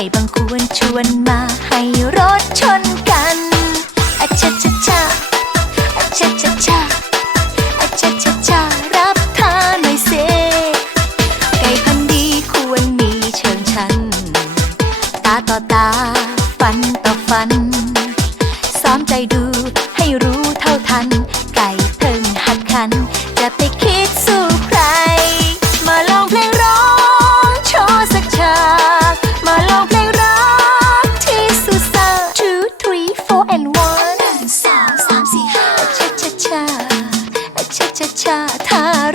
ไม่บังควรชวนมาให้รถชนกันอาชาชาชาอาชาชาชาอาชาชาชารับทาหน่อยเซไก่พันดีควรมีเชิงชัน ตาต่อตา ฟันต่อฟันซ้อมใจดู one สองส